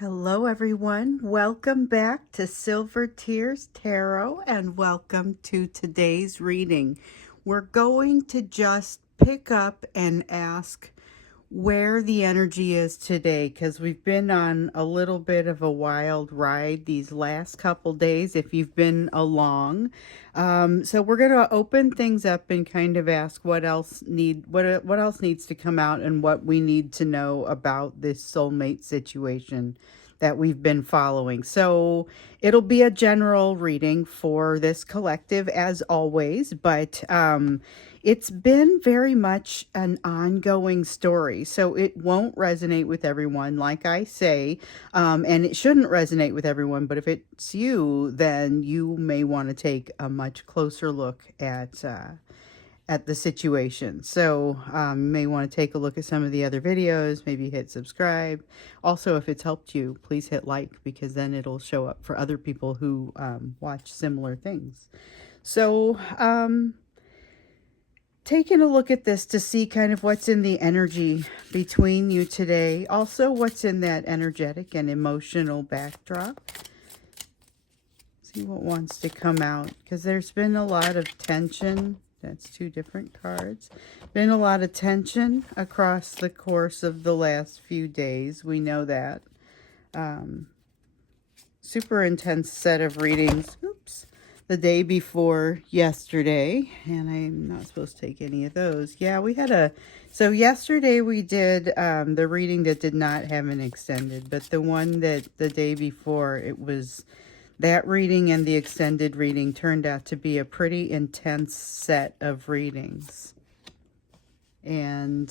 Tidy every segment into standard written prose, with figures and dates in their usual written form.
Hello, everyone. Welcome back to Silver Tears Tarot and welcome to today's reading. We're going to just pick up and ask where the energy is today because we've been on a little bit of a wild ride these last couple days if you've been along. So we're going to open things up and kind of ask what else needs to come out and what we need to know about this soulmate situation that we've been following. So it'll be a general reading for this collective as always, but it's been very much an ongoing story, so it won't resonate with everyone, like I say, and it shouldn't resonate with everyone, but if it's you, then you may want to take a much closer look at the situation. So you may want to take a look at some of the other videos, maybe hit subscribe. Also, if it's helped you, please hit like because then it'll show up for other people who watch similar things. So taking a look at this to see kind of what's in the energy between you today. Also, what's in that energetic and emotional backdrop. See what wants to come out because there's been a lot of tension. That's two different cards. Been a lot of tension across the course of the last few days. We know that. Super intense set of readings. Oops. The day before yesterday, and I'm not supposed to take any of those. Yeah, we had so yesterday we did the reading that did not have an extended, but the one that the day before, it was that reading and the extended reading turned out to be a pretty intense set of readings. And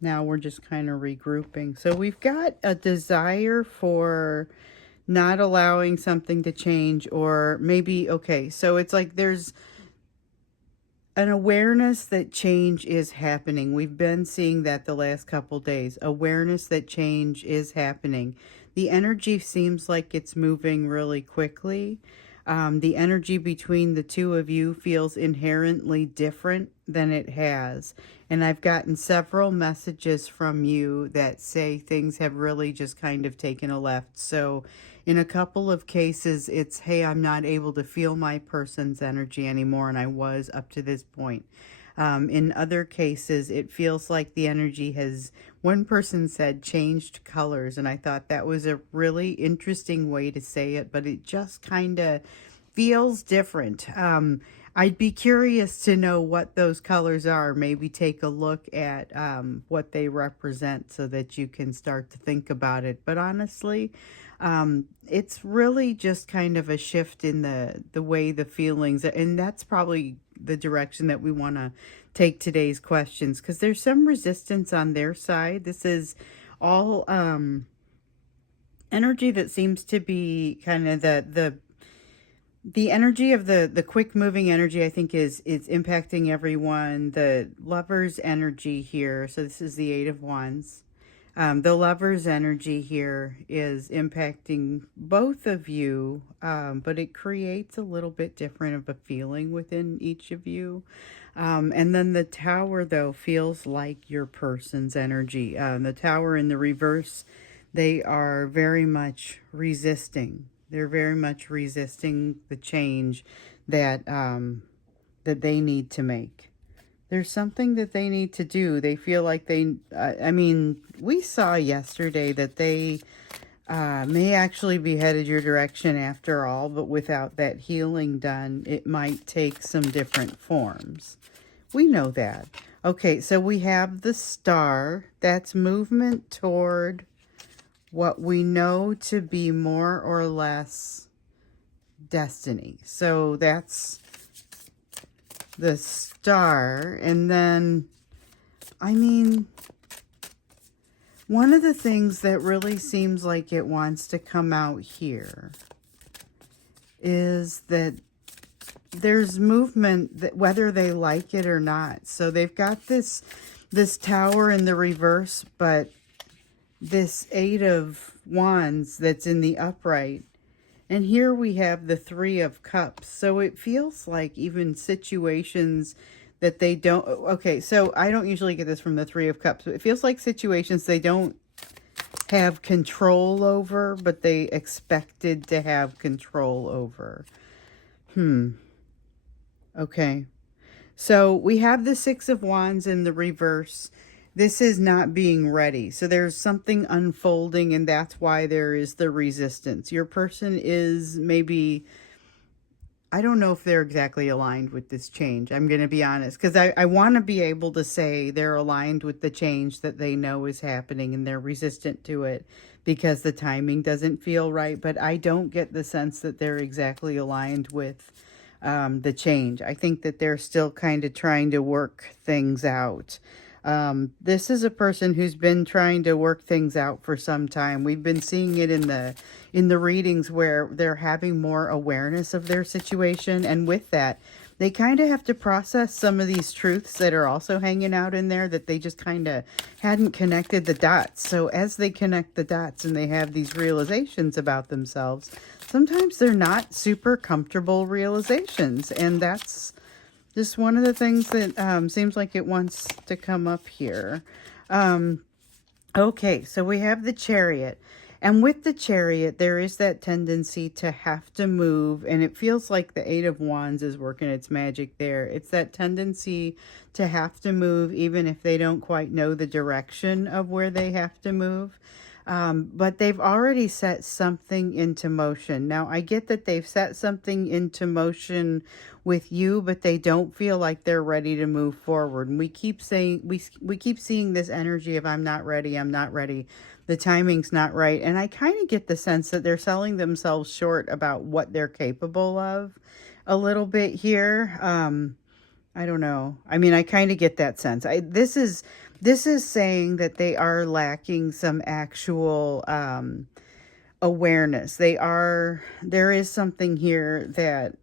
now we're just kind of regrouping. So we've got a desire for not allowing something to change, or maybe, okay, so it's like there's an awareness that change is happening. We've been seeing that the last couple days. Awareness that change is happening. The energy seems like it's moving really quickly. The energy between the two of you feels inherently different than it has. And I've gotten several messages from you that say things have really just kind of taken a left. So in a couple of cases, it's, hey, I'm not able to feel my person's energy anymore, and I was up to this point. In other cases, it feels like the energy has, one person said, changed colors, and I thought that was a really interesting way to say it, but it just kind of feels different. I'd be curious to know what those colors are. Maybe take a look at what they represent so that you can start to think about it. But honestly, it's really just kind of a shift in the way the feelings, and that's probably the direction that we want to take today's questions, because there's some resistance on their side. This is all energy that seems to be kind of the energy of the quick moving energy, I think, is impacting everyone. The Lover's energy here, so this is the Eight of Wands. The Lover's energy here is impacting both of you, but it creates a little bit different of a feeling within each of you. And then the Tower, though, feels like your person's energy. The Tower in the reverse, they are very much resisting. They're very much resisting the change that that they need to make. There's something that they need to do. They feel like they, I mean, we saw yesterday that they may actually be headed your direction after all, but without that healing done, it might take some different forms. We know that. Okay, so we have the Star. That's movement toward what we know to be more or less destiny. So that's the Star. And then, I mean, one of the things that really seems like it wants to come out here is that there's movement, that whether they like it or not. So they've got this Tower in the reverse, but this Eight of Wands that's in the upright. And here we have the Three of Cups. So it feels like even situations that they don't, okay, so I don't usually get this from the Three of Cups, but it feels like situations they don't have control over, but they expected to have control over. Okay. So we have the Six of Wands in the reverse. This is not being ready. So there's something unfolding, and that's why there is the resistance. Your person is maybe, I don't know if they're exactly aligned with this change. I'm going to be honest, because I want to be able to say they're aligned with the change that they know is happening and they're resistant to it because the timing doesn't feel right. But I don't get the sense that they're exactly aligned with the change. I think that they're still kind of trying to work things out. This is a person who's been trying to work things out for some time. We've been seeing it in the readings where they're having more awareness of their situation, and with that, they kind of have to process some of these truths that are also hanging out in there that they just kind of hadn't connected the dots. So as they connect the dots and they have these realizations about themselves, sometimes they're not super comfortable realizations, and that's just one of the things that seems like it wants to come up here. Okay, so we have the Chariot. And with the Chariot, there is that tendency to have to move. And it feels like the Eight of Wands is working its magic there. It's that tendency to have to move even if they don't quite know the direction of where they have to move. But they've already set something into motion. Now, I get that they've set something into motion with you, but they don't feel like they're ready to move forward. And we keep saying, we keep seeing this energy of I'm not ready, I'm not ready. The timing's not right. And I kind of get the sense that they're selling themselves short about what they're capable of a little bit here. I don't know. I mean, I kind of get that sense. This is saying that they are lacking some actual awareness. There is something here that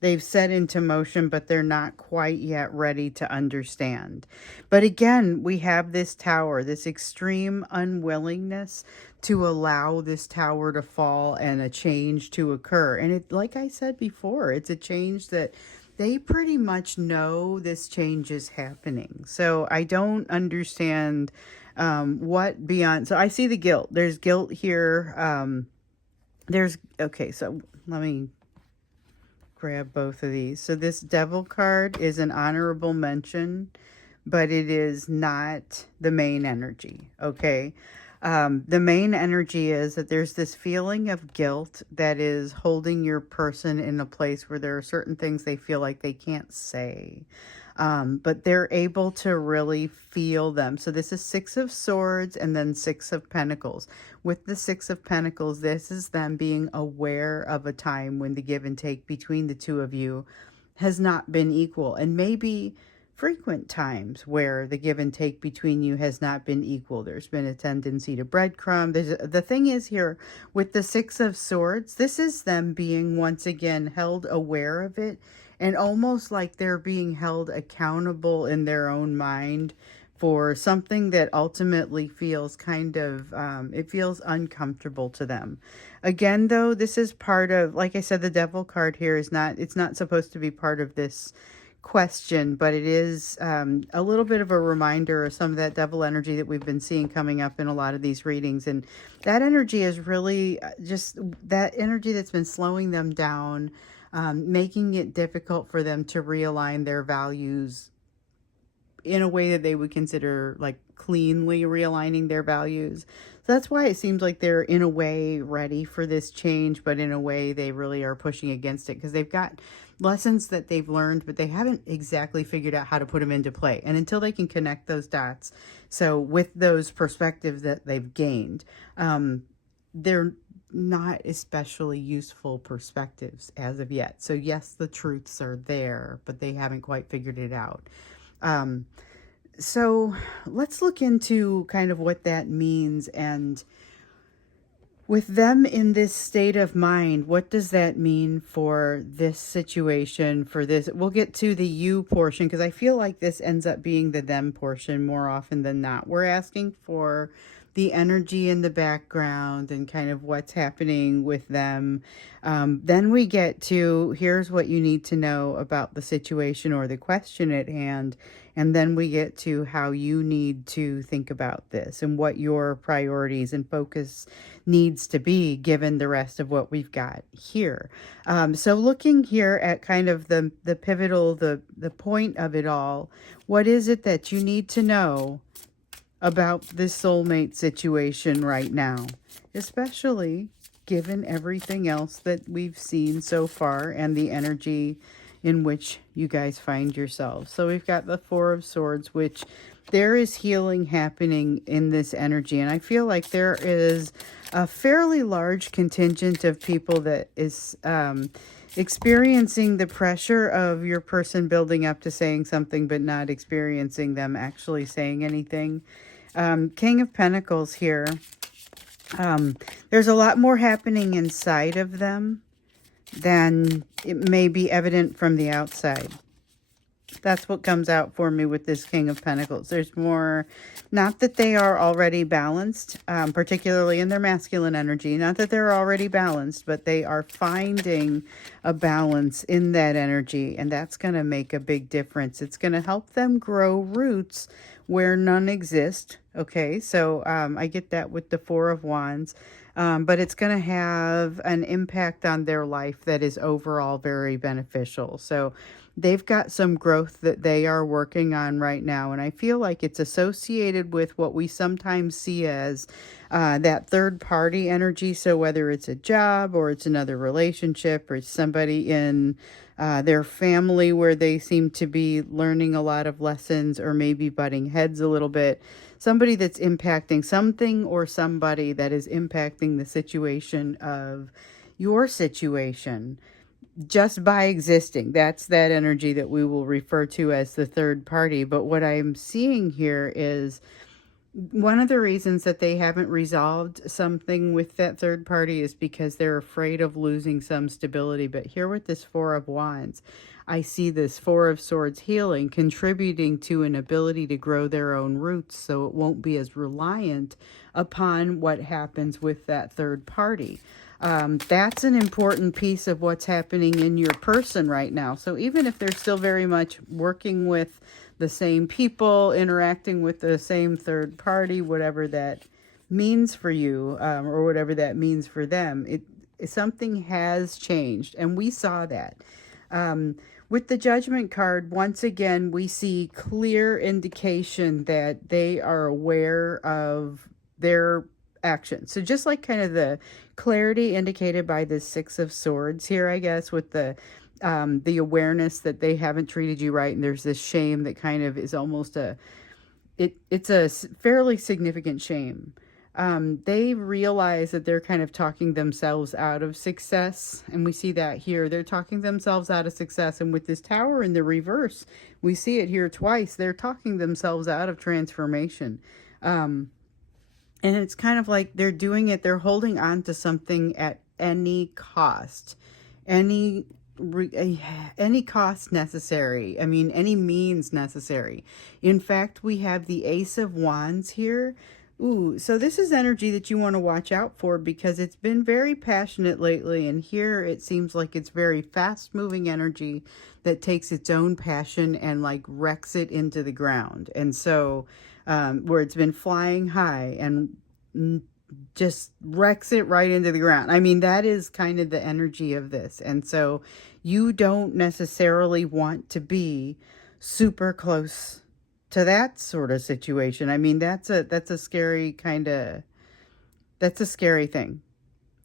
they've set into motion, but they're not quite yet ready to understand. But again, we have this Tower, this extreme unwillingness to allow this tower to fall and a change to occur. And it, like I said before, it's a change that they pretty much know this change is happening. So I don't understand what beyond. So I see the guilt. There's guilt here. Okay, so let me grab both of these. So this Devil card is an honorable mention, but it is not the main energy. Okay. The main energy is that there's this feeling of guilt that is holding your person in a place where there are certain things they feel like they can't say. But they're able to really feel them. So this is Six of Swords and then Six of Pentacles. With the Six of Pentacles, this is them being aware of a time when the give and take between the two of you has not been equal. And maybe frequent times where the give and take between you has not been equal. There's been a tendency to breadcrumb. The thing is here with the Six of Swords, this is them being once again held aware of it, and almost like they're being held accountable in their own mind for something that ultimately feels kind of, it feels uncomfortable to them. Again, though, this is part of, like I said, the Devil card here is not, it's not supposed to be part of this question, but it is a little bit of a reminder of some of that devil energy that we've been seeing coming up in a lot of these readings. And that energy is really just that energy that's been slowing them down, making it difficult for them to realign their values in a way that they would consider like cleanly realigning their values. So that's why it seems like they're in a way ready for this change, but in a way they really are pushing against it because they've got lessons that they've learned, but they haven't exactly figured out how to put them into play. And until they can connect those dots, so with those perspectives that they've gained, they're not especially useful perspectives as of yet. So yes, the truths are there, but they haven't quite figured it out. So let's look into kind of what that means, and with them in this state of mind, what does that mean for this situation, for this? We'll get to the you portion because I feel like this ends up being the them portion more often than not. We're asking for the energy in the background and kind of what's happening with them. Then we get to here's what you need to know about the situation or the question at hand. And then we get to how you need to think about this and what your priorities and focus needs to be given the rest of what we've got here. So looking here at kind of the pivotal, the point of it all, what is it that you need to know about this soulmate situation right now, especially given everything else that we've seen so far and the energy in which you guys find yourselves. So we've got the Four of Swords, which there is healing happening in this energy. And I feel like there is a fairly large contingent of people that is experiencing the pressure of your person building up to saying something, but not experiencing them actually saying anything. King of Pentacles here. There's a lot more happening inside of them than it may be evident from the outside. That's what comes out for me with this King of Pentacles. There's more, not that they are already balanced, particularly in their masculine energy, not that they're already balanced, but they are finding a balance in that energy, and that's going to make a big difference. It's going to help them grow roots where none exist. Okay, so I get that with the Four of Wands. But it's going to have an impact on their life that is overall very beneficial. So they've got some growth that they are working on right now. And I feel like it's associated with what we sometimes see as that third party energy. So whether it's a job or it's another relationship or it's somebody in their family where they seem to be learning a lot of lessons or maybe butting heads a little bit. Somebody that's impacting something or somebody that is impacting the situation of your situation just by existing. That's that energy that we will refer to as the third party. But what I'm seeing here is one of the reasons that they haven't resolved something with that third party is because they're afraid of losing some stability. But here with this Four of Wands, I see this Four of Swords healing contributing to an ability to grow their own roots so it won't be as reliant upon what happens with that third party. That's an important piece of what's happening in your person right now. So even if they're still very much working with the same people, interacting with the same third party, whatever that means for you, or whatever that means for them, something has changed. And we saw that. With the Judgment card, once again, we see clear indication that they are aware of their actions. So just like kind of the clarity indicated by the Six of Swords here, I guess, with the awareness that they haven't treated you right, and there's this shame that kind of is almost it's a fairly significant shame. They realize that they're kind of talking themselves out of success, and we see that here. They're talking themselves out of success, and with this Tower in the reverse, we see it here twice. They're talking themselves out of transformation. And it's kind of like they're doing it, they're holding on to something at any cost, any cost necessary. I mean, any means necessary. In fact, we have the Ace of Wands here. Ooh, so this is energy that you want to watch out for because it's been very passionate lately. And here it seems like it's very fast moving energy that takes its own passion and like wrecks it into the ground. And so where it's been flying high and just wrecks it right into the ground. I mean, that is kind of the energy of this. And so you don't necessarily want to be super close to that sort of situation. I mean, that's a scary kind of, that's a scary thing.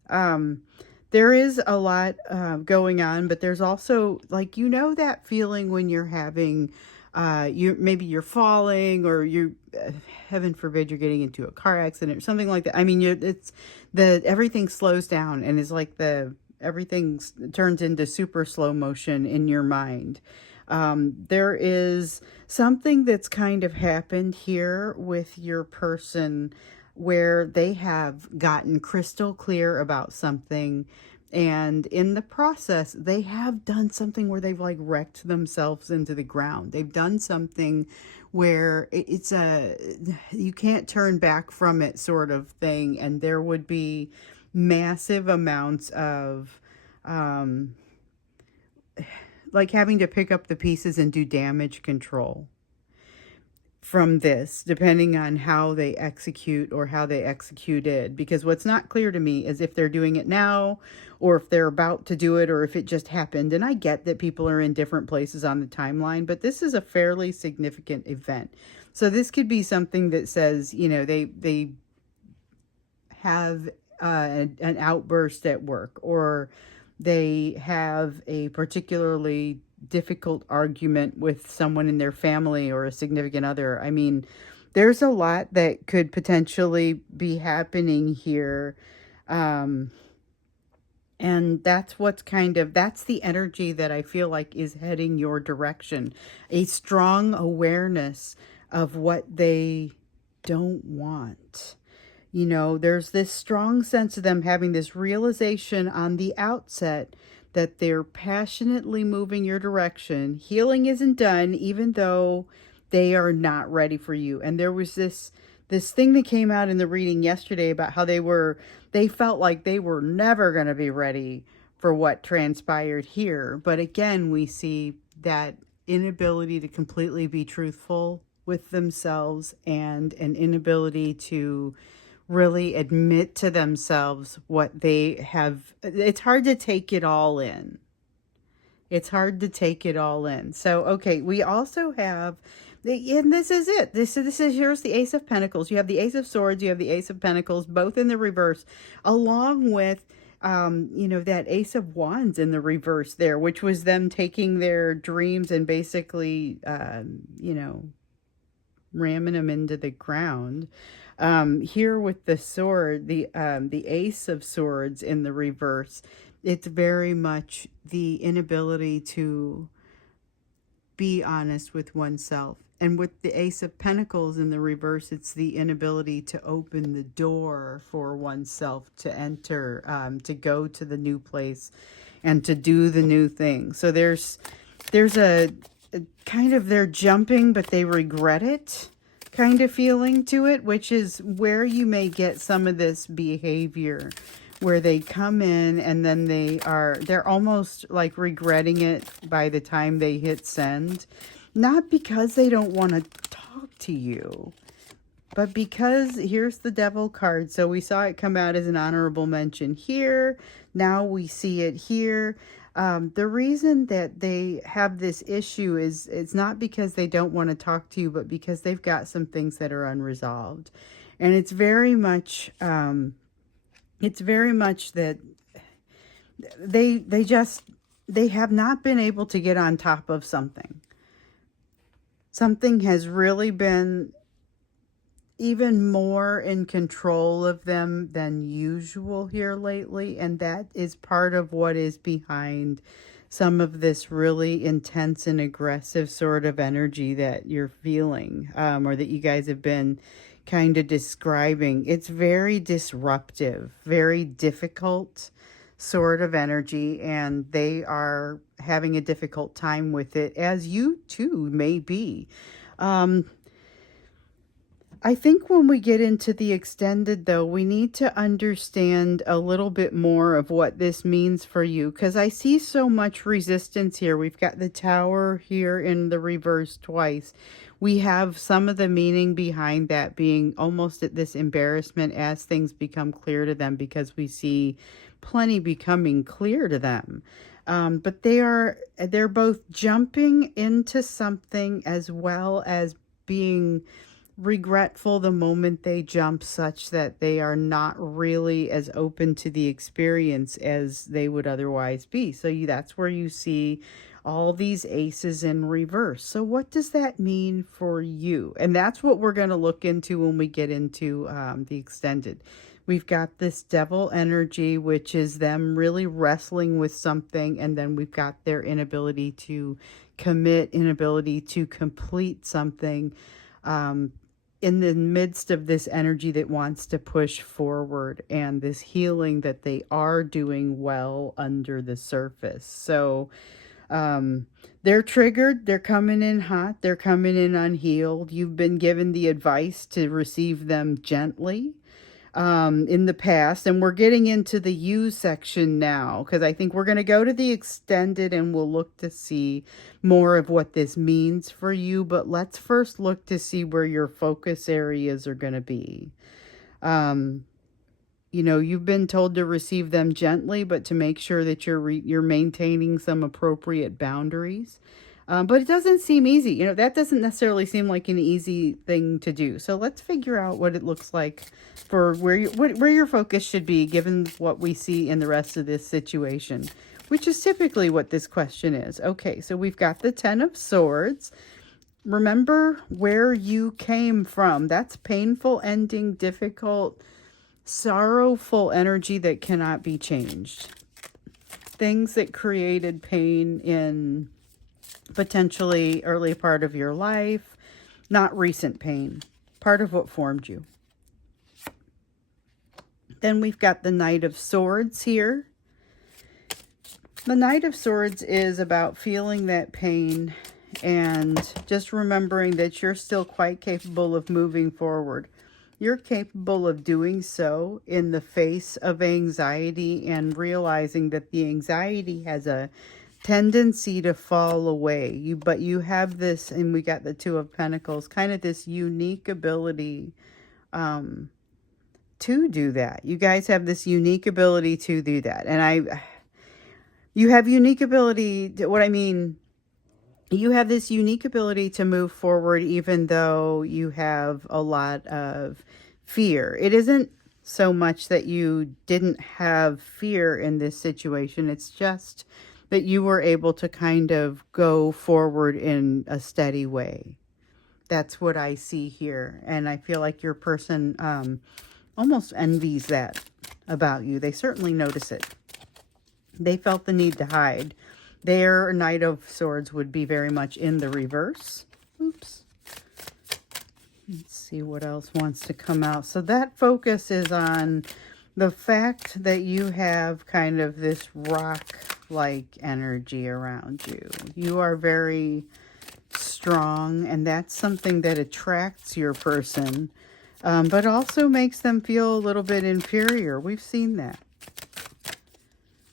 There is a lot going on, but there's also like, you know, that feeling when you're having maybe you're falling or you heaven forbid you're getting into a car accident or something like that. I mean, everything slows down and is like everything turns into super slow motion in your mind. There is something that's kind of happened here with your person where they have gotten crystal clear about something And in the process, they have done something where they've like wrecked themselves into the ground. They've done something where it's a, you can't turn back from it sort of thing. And there would be massive amounts of, like having to pick up the pieces and do damage control from this, depending on how they execute or how they executed. Because what's not clear to me is if they're doing it now or if they're about to do it or if it just happened. And I get that people are in different places on the timeline, but this is a fairly significant event. So this could be something that says, you know, they have an outburst at work, or they have a particularly difficult argument with someone in their family or a significant other. I mean, there's a lot that could potentially be happening here. And that's what's kind of, that's the energy that I feel like is heading your direction. A strong awareness of what they don't want. You know, there's this strong sense of them having this realization on the outset that they're passionately moving your direction. Healing isn't done, even though they are not ready for you. And there was this thing that came out in the reading yesterday about how they felt like they were never going to be ready for what transpired here. But again, we see that inability to completely be truthful with themselves and an inability to really admit to themselves what they have. It's hard to take it all in. It's hard to take it all in. So, okay, we also have, and this is it. This is here's the Ace of Pentacles. You have the Ace of Swords. You have the Ace of Pentacles, both in the reverse, along with, you know, that Ace of Wands in the reverse there, which was them taking their dreams and basically, you know, ramming them into the ground. Here with the sword, the Ace of Swords in the reverse, it's very much the inability to be honest with oneself. And with the Ace of Pentacles in the reverse, it's the inability to open the door for oneself to enter, to go to the new place and to do the new thing. So there's a kind of, they're jumping, but they regret it kind of feeling to it, which is where you may get some of this behavior where they come in and then they're almost like regretting it by the time they hit send. Not because they don't want to talk to you, but because here's the Devil card. So we saw it come out as an honorable mention here. Now we see it here. The reason that they have this issue is it's not because they don't want to talk to you, but because they've got some things that are unresolved. And it's very much that they have not been able to get on top of something. Something has really been even more in control of them than usual here lately. And that is part of what is behind some of this really intense and aggressive sort of energy that you're feeling, or that you guys have been kind of describing. It's very disruptive, very difficult sort of energy, and they are having a difficult time with it, as you too may be. I think when we get into the extended, though, we need to understand a little bit more of what this means for you, because I see so much resistance here. We've got the Tower here in the reverse twice. We have some of the meaning behind that being almost at this embarrassment as things become clear to them, because we see plenty becoming clear to them. But they're both jumping into something as well as being regretful the moment they jump, such that they are not really as open to the experience as they would otherwise be. So that's where you see all these aces in reverse. So what does that mean for you? And that's what we're going to look into when we get into the extended. We've got this Devil energy, which is them really wrestling with something, and then we've got their inability to commit, inability to complete something. in the midst of this energy that wants to push forward and this healing that they are doing well under the surface. So they're triggered, they're coming in hot, they're coming in unhealed. You've been given the advice to receive them gently in the past, and we're getting into the you section now, because I think we're going to go to the extended and we'll look to see more of what this means for you. But let's first look to see where your focus areas are going to be. You know, you've been told to receive them gently, but to make sure that you're maintaining some appropriate boundaries. But it doesn't seem easy. You know, that doesn't necessarily seem like an easy thing to do. So let's figure out what it looks like for where your focus should be, given what we see in the rest of this situation, which is typically what this question is. Okay, so we've got the Ten of Swords. Remember where you came from. That's painful, ending, difficult, sorrowful energy that cannot be changed. Things that created pain in potentially early part of your life, not recent pain, part of what formed you. Then we've got the Knight of Swords here. The Knight of Swords is about feeling that pain and just remembering that you're still quite capable of moving forward. You're capable of doing so in the face of anxiety and realizing that the anxiety has a tendency to fall away. But you have this, and we got the Two of Pentacles, kind of this unique ability to do that. You guys have this unique ability to do that. And you have unique ability to, what I mean, you have this unique ability to move forward even though you have a lot of fear. It isn't so much that you didn't have fear in this situation. It's just that you were able to kind of go forward in a steady way. That's what I see here. And I feel like your person almost envies that about you. They certainly notice it. They felt the need to hide. Their Knight of Swords would be very much in the reverse. Oops. Let's see what else wants to come out. So that focus is on the fact that you have kind of this rock-like energy around you. You are very strong, and that's something that attracts your person, but also makes them feel a little bit inferior. We've seen that.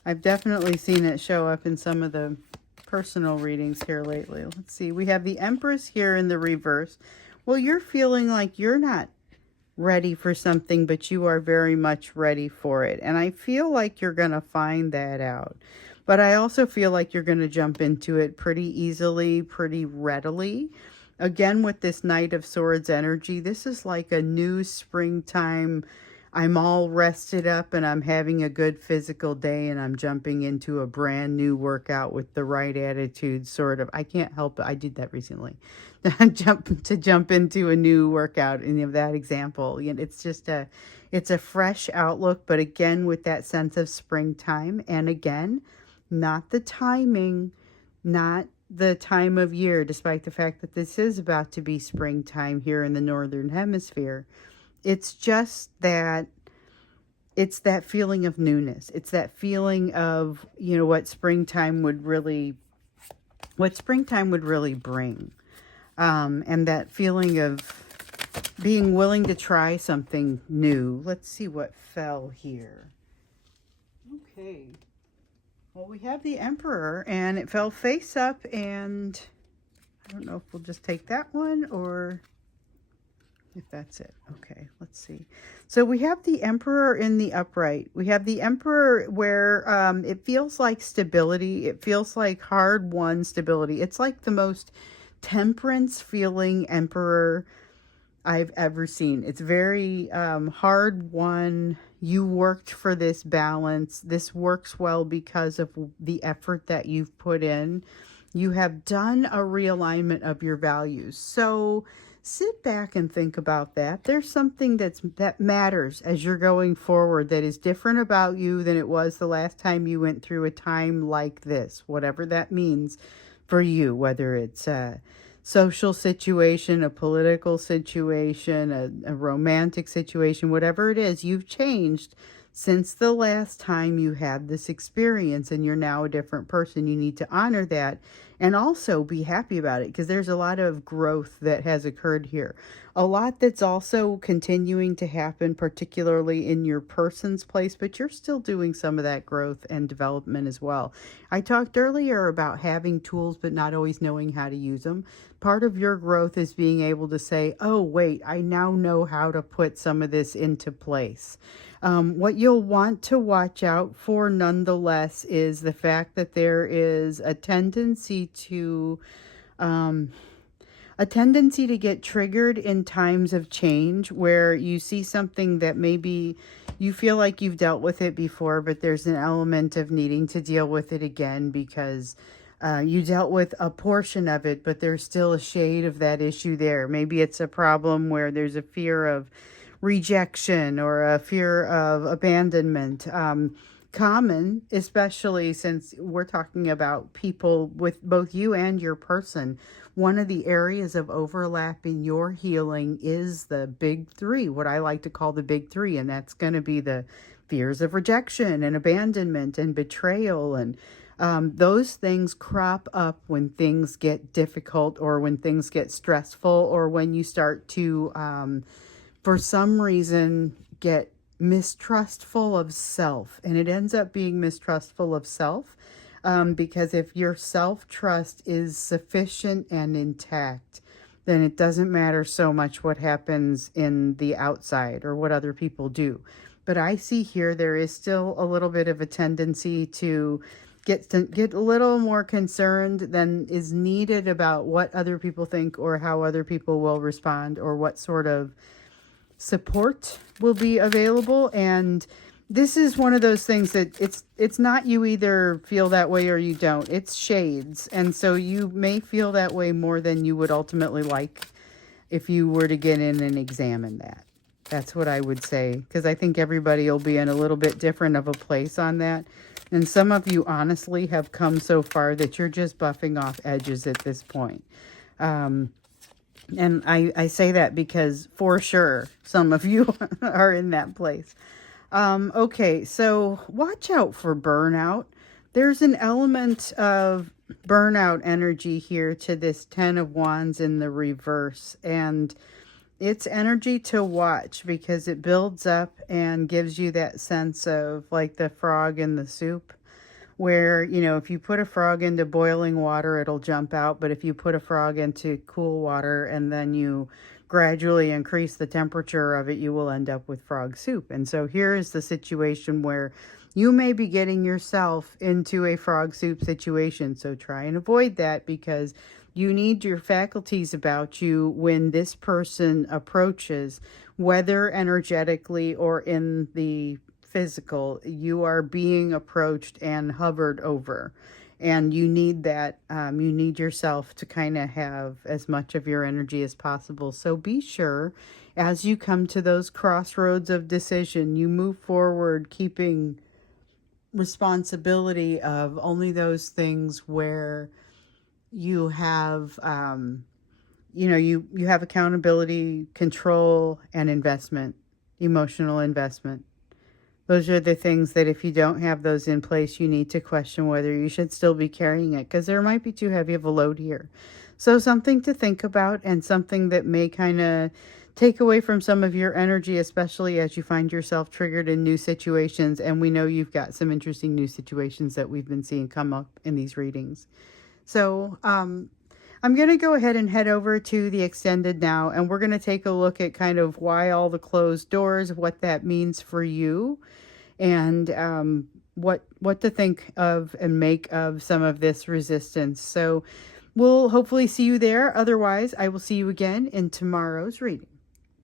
I've definitely seen it show up in some of the personal readings here lately. Let's see. We have the Empress here in the reverse. Well, you're feeling like you're not ready for something, but you are very much ready for it. And I feel like you're going to find that out. But I also feel like you're going to jump into it pretty easily, pretty readily. Again, with this Knight of Swords energy, this is like a new springtime. I'm all rested up and I'm having a good physical day and I'm jumping into a brand new workout with the right attitude, sort of. I can't help it. I did that recently. jump into a new workout, and of that example. It's just it's a fresh outlook, but again, with that sense of springtime. And again, not the timing, not the time of year, despite the fact that this is about to be springtime here in the Northern Hemisphere. It's just that it's that feeling of newness. It's that feeling of, what springtime would really bring. And that feeling of being willing to try something new. Let's see what fell here. Okay. Well, we have the Emperor, and it fell face up, and I don't know if we'll just take that one or if that's it. Okay, let's see. So we have the Emperor in the upright. We have the Emperor where it feels like stability. It feels like hard-won stability. It's like the most temperance feeling Emperor I've ever seen. It's very hard-won. You worked for this balance. This works well because of the effort that you've put in. You have done a realignment of your values. So sit back and think about that. There's something that matters as you're going forward that is different about you than it was the last time you went through a time like this, whatever that means for you, whether it's social situation, a political situation, a romantic situation, whatever it is, you've changed since the last time you had this experience, and you're now a different person. You need to honor that and also be happy about it, because there's a lot of growth that has occurred here. A lot that's also continuing to happen, particularly in your person's place, but you're still doing some of that growth and development as well. I talked earlier about having tools but not always knowing how to use them. Part of your growth is being able to say, oh, wait, I now know how to put some of this into place. What you'll want to watch out for nonetheless is the fact that there is a tendency to get triggered in times of change, where you see something that maybe you feel like you've dealt with it before, but there's an element of needing to deal with it again because you dealt with a portion of it, but there's still a shade of that issue there. Maybe it's a problem where there's a fear of rejection or a fear of abandonment. Common, especially since we're talking about people with both you and your person. One of the areas of overlap in your healing is the big three, what I like to call the big three, and that's going to be the fears of rejection and abandonment and betrayal. And those things crop up when things get difficult, or when things get stressful, or when you start to for some reason get mistrustful of self. And it ends up being mistrustful of self because if your self-trust is sufficient and intact, then it doesn't matter so much what happens in the outside or what other people do. But I see here there is still a little bit of a tendency to get a little more concerned than is needed about what other people think, or how other people will respond, or what sort of support will be available. And this is one of those things that it's not you either feel that way or you don't. It's shades. And so you may feel that way more than you would ultimately like if you were to get in and examine that. That's what I would say, because I think everybody will be in a little bit different of a place on that. And some of you honestly have come so far that you're just buffing off edges at this point. And I say that because for sure some of you are in that place. Okay, so watch out for burnout. There's an element of burnout energy here to this 10 of Wands in the reverse. And it's energy to watch because it builds up and gives you that sense of like the frog in the soup, where, you know, if you put a frog into boiling water, it'll jump out. But if you put a frog into cool water and then you gradually increase the temperature of it, you will end up with frog soup. And so here is the situation where you may be getting yourself into a frog soup situation. So try and avoid that, because you need your faculties about you when this person approaches, whether energetically or in the physical. You are being approached and hovered over, and you need that. You need yourself to kind of have as much of your energy as possible. So be sure, as you come to those crossroads of decision, you move forward keeping responsibility of only those things where you have you have accountability, control, and investment, emotional investment. Those are the things that if you don't have those in place, you need to question whether you should still be carrying it, because there might be too heavy of a load here. So something to think about, and something that may kind of take away from some of your energy, especially as you find yourself triggered in new situations. And we know you've got some interesting new situations that we've been seeing come up in these readings. So I'm going to go ahead and head over to the extended now, and we're going to take a look at kind of why all the closed doors, what that means for you, and what to think of and make of some of this resistance. So we'll hopefully see you there. Otherwise, I will see you again in tomorrow's reading.